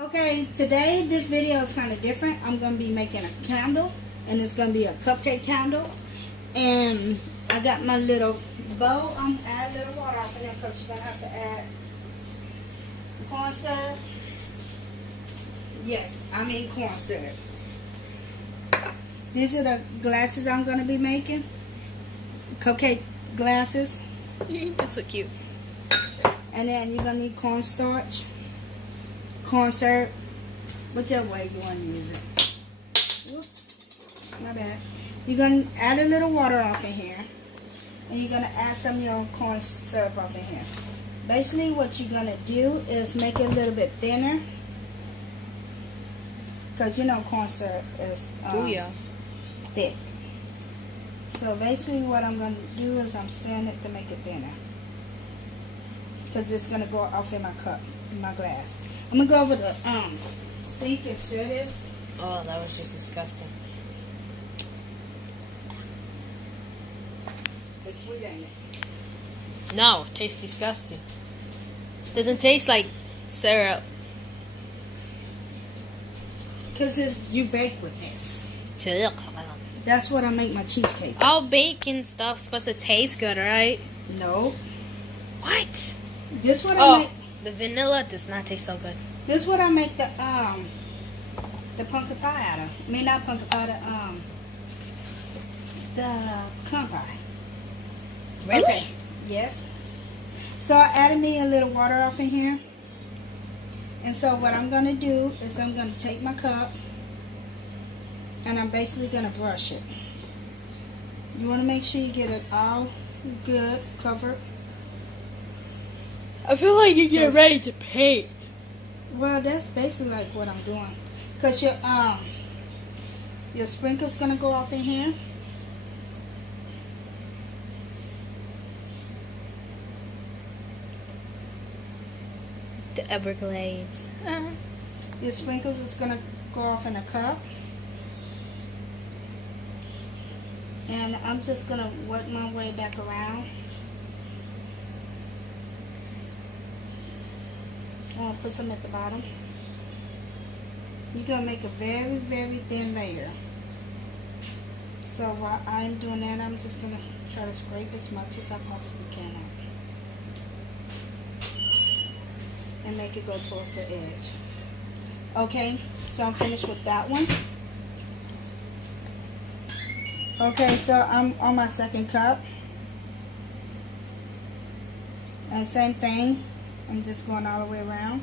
Okay, today this video is kind of different. I'm going to be making a candle, and it's going to be a cupcake candle. And I got my little bowl. I'm going to add a little water off in there because you're going to have to add corn syrup. Yes, I mean corn syrup. These are the glasses I'm going to be making. Cupcake glasses. That's so cute. And then you're going to need cornstarch, corn syrup, whichever way you want to use it. Whoops, my bad. You're going to add a little water off in here. And you're going to add some of your corn syrup off in here. Basically what you're going to do is make it a little bit thinner. Because you know corn syrup is thick. So basically what I'm going to do is I'm stirring it to make it thinner. Because it's going to go off in my cup, in my glass. I'm going to go over the sink and stir this. Oh, that was just disgusting. It's sweet, ain't it? No, it tastes disgusting. Doesn't taste like syrup. Because you bake with this. That's what I make my cheesecake. All baking stuff's supposed to taste good, right? No. What? This what I make. The vanilla does not taste so good. This what I make the pumpkin pie out of. I mean, not pumpkin pie, the pecan pie. Really? Okay. Yes. So I added me a little water off in here. And so what I'm going to do is I'm going to take my cup and I'm basically going to brush it. You want to make sure you get it all good, covered. I feel like you get ready to paint. Well, that's basically like what I'm doing. Because your sprinkle's going to go off in here. The Everglades. Your sprinkles is going to go off in a cup. And I'm just going to work my way back around. I'm going to put some at the bottom. You're going to make a very, very thin layer. So while I'm doing that, I'm just going to try to scrape as much as I possibly can out. And make it go towards the edge. Okay, so I'm finished with that one. Okay, so I'm on my second cup. And same thing. I'm just going all the way around.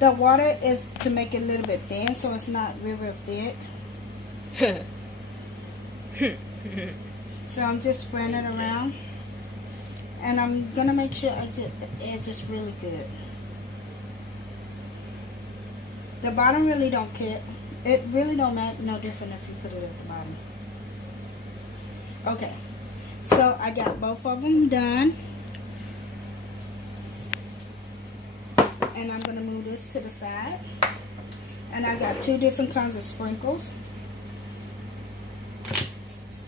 The water is to make it a little bit thin, so it's not real, real thick. So I'm just spreading it around. And I'm going to make sure I get the edges really good. The bottom really don't care. It really don't make no difference if you put it at the bottom. Okay. So I got both of them done. And I'm going to move this to the side. And I got two different kinds of sprinkles.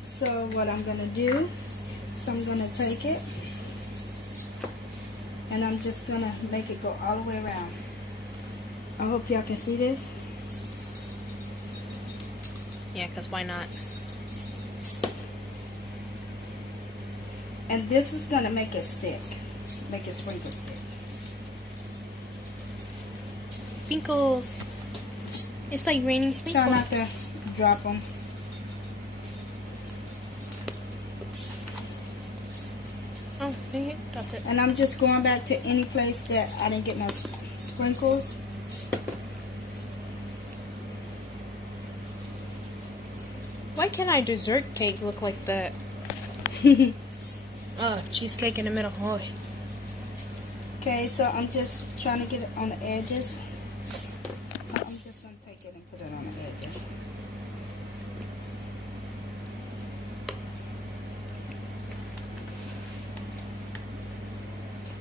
So what I'm going to do is I'm going to take it. And I'm just going to make it go all the way around. I hope y'all can see this. Yeah, because why not? And this is going to make it stick. Make it sprinkle stick. Sprinkles. It's like raining sprinkles. Try not to drop them. Oh, dang it. Dropped it. And I'm just going back to any place that I didn't get no sprinkles. Why can't our dessert cake look like that? Oh, cheesecake in the middle. Oh. Okay, so I'm just trying to get it on the edges. I'm just going to take it and put it on the edges.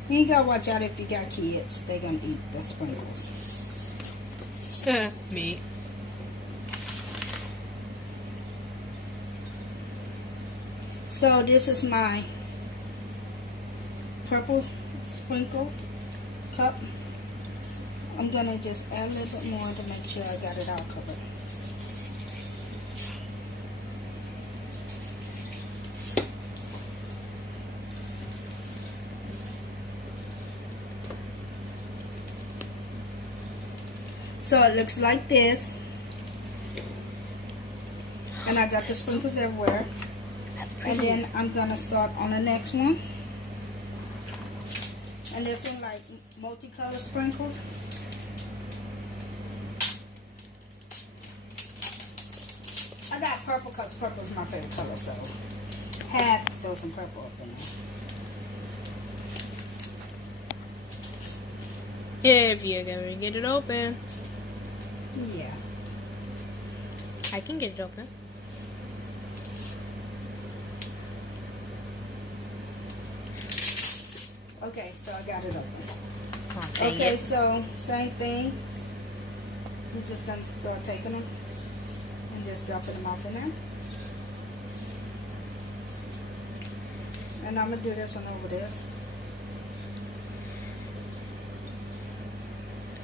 You gotta watch out if you got kids. They're going to eat the sprinkles. Me. So this is my purple sprinkle cup. I'm gonna just add a little bit more to make sure I got it all covered. So it looks like this. And I got the sprinkles everywhere. That's pretty. And then I'm gonna start on the next one. And this one like multicolored sprinkles. I got purple because purple is my favorite color, so had to throw some purple up in there. If you're gonna get it open. Yeah. I can get it open. Okay, so I got it open. Oh, dang Okay, it. so same thing. We're just gonna start taking them and just dropping them off in there. And I'm gonna do this one over this.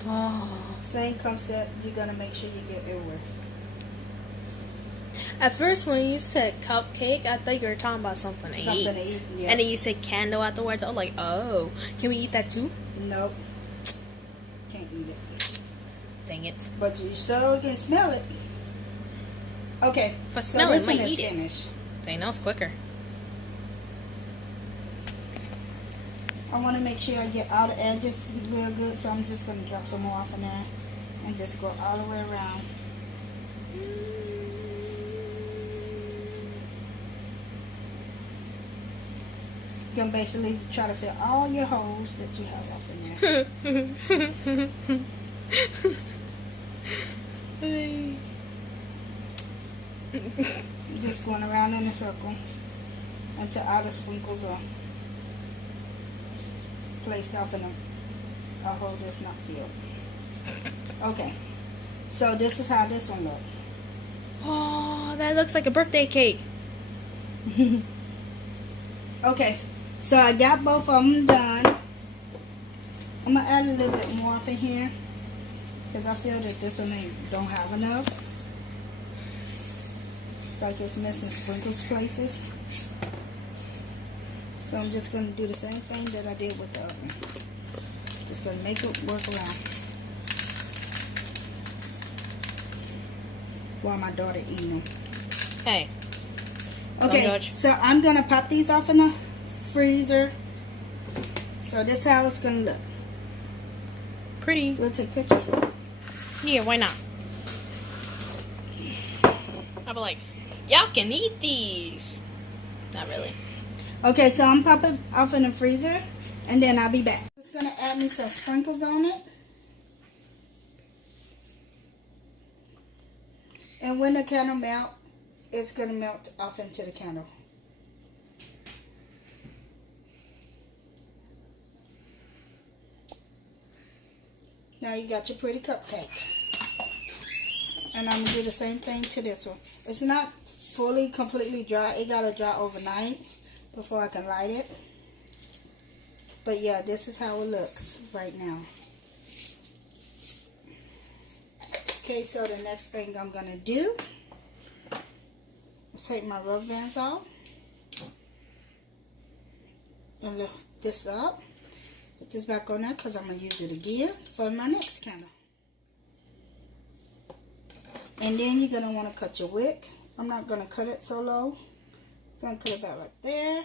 Oh. Same concept. You're gonna make sure you get everywhere. At first, when you said cupcake, I thought you were talking about something to eat. Something to eat, yeah. And then you said candle afterwards. I was like, oh, can we eat that too? Nope. Can't eat it. Dang it. But you sure can smell it. Okay. But so smell it this one might is eat it. finished. Dang, that was quicker. I want to make sure I get all the edges real good, so I'm just going to drop some more off in there and just go all the way around. You're going to basically try to fill all your holes that you have up in there. Just going around in a circle until all the sprinkles are placed off in a hole that's not filled. Okay, so this is how this one looks. Oh, that looks like a birthday cake. Okay, so I got both of them done. I'm gonna add a little bit more up in here because I feel that this one don't have enough. Like it's missing sprinkles places. So I'm just going to do the same thing that I did with the other one. Just going to make it work around. While my daughter eating them. Hey. Okay, Don't judge. so I'm going to pop these off in the freezer. So this is how it's going to look. Pretty. We'll take pictures. Yeah, why not? I'll be like, y'all can eat these. Not really. Okay, so I'm popping off in the freezer, and then I'll be back. Just gonna add me some sprinkles on it. And when the candle melt, it's gonna melt off into the candle. Now you got your pretty cupcake. And I'm gonna do the same thing to this one. It's not fully, completely dry. It gotta dry overnight before I can light it. But yeah, this is how it looks right now. Okay, so the next thing I'm gonna do is take my rubber bands off and lift this up. Put this back on there because I'm gonna use it again for my next candle. And then you're gonna want to cut your wick. I'm not gonna cut it so low. Gonna cut it about right there,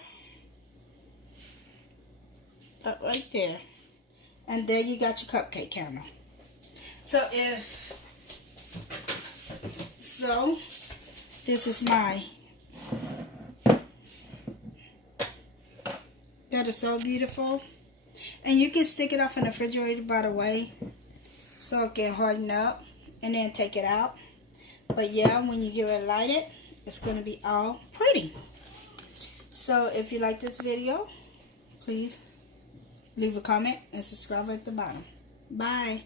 about right there, and there you got your cupcake candle. So this is my. That is so beautiful, and you can stick it off in the refrigerator, by the way, so it can harden up, and then take it out. But yeah, when you get ready to light it, it's gonna be all pretty. So if you like this video, please leave a comment and subscribe at the bottom. Bye.